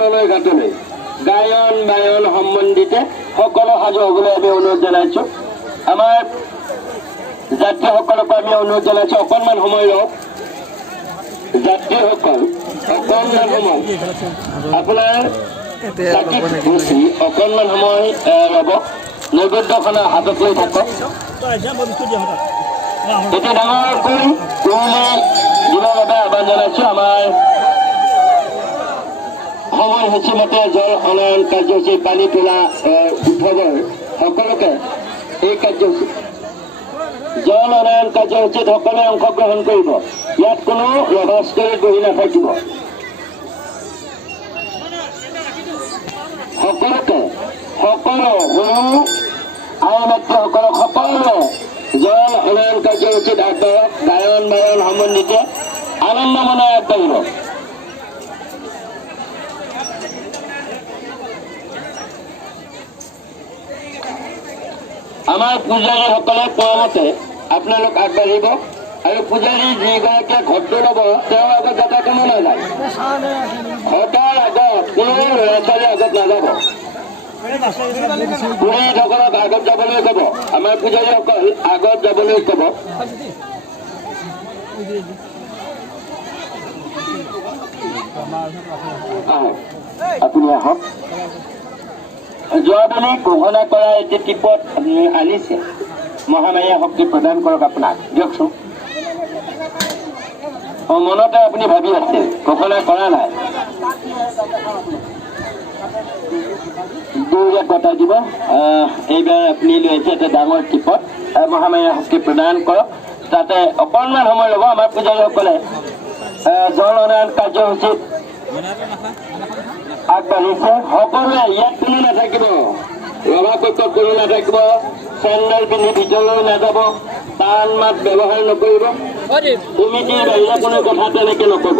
নলৈ ঘাটলৈ গায়ন বায়ন সম্বন্ধিতে সকলো সাজু হ'বলৈ আমি অনুৰোধ জনাইছোঁ। আমাৰ যাত্ৰীসকলকো আমি অনুৰোধ জনাইছোঁ অকণমান সময় ৰওক। যাত্ৰীসকল অকণমান সময় আপোনাৰ অকণমান সময় ৰ'ব। নৈবেদ্যখন হাতত লৈ থাকক। এতিয়া ডাঙৰকৈ কুঁৱলী দিবৰ বাবে আহ্বান জনাইছোঁ। আমাৰ সময়সূচী মতে জল উন্নয়ন কাৰ্যসূচী পানী তোলা উৎসৱৰ সকলোকে এই কাৰ্যসূচী জল উন্নয়ন কাৰ্যসূচীত সকলোৱে অংশগ্ৰহণ কৰিব। ইয়াত কোনো ৰভাস্থলীত বহি নাথাকিব। সকলোকে সকলো সৰু আই মাতৃসকলক সকলোৱে জল উন্নয়ন কাৰ্যসূচীত আগবাঢ়ক। গায়ন বায়ন সম্বন্ধিতে আনন্দ মনে আগবাঢ়িব। আমাৰ পূজাৰীসকলে কোৱা মতে আপোনালোক আগবাঢ়িব আৰু পূজাৰী যিগৰাকীয়ে ঘৰটো ল'ব তেওঁৰ আগত যাতে কোনো নাযায়। ঘৰটোৰ আগত কোনো ল'ৰা ছোৱালী আগত নাযাব। পুৰোহিতসকলক আগত যাবলৈ ক'ব। আমাৰ পূজাৰীসকল আগত যাবলৈ ক'ব। আপুনি আহক। যোৱাবাৰী ঘোষণা কৰা এটি টিপত আনিছে মহামায়া শক্তি প্ৰদান কৰক আপোনাক দিয়কচোন। মনতে আপুনি ভাবি আছে ঘোষণা কৰা নাই। দুয়োৰে কটাই দিব। এইবাৰ আপুনি লৈ আহিছে এটা ডাঙৰ টিপত মহামায়া শক্তি প্ৰদান কৰক। তাতে অকণমান সময় ল'ব। আমাৰ পূজাৰীসকলে জল উন্নয়ন কাৰ্যসূচীত আগবাঢ়িছে। সকলোৱে ইয়াত কোনো নাথাকিব। ৰভা কক্ষত কোনো নাথাকিব। চেণ্ডেল পিন্ধি ভিতৰলৈ নাযাব। টান মাত ব্যৱহাৰ নকৰিব। কমিটিৰ বাহিৰে কোনো কথা তেনেকে নকব।